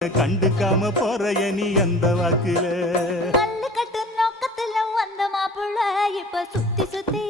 கண்டுக்காம போறைய நீ அந்த வாக்குல கல்லு கட்டு நோக்கத்துல வந்த மாப்பிள்ள இப்ப சுத்தி சுத்தி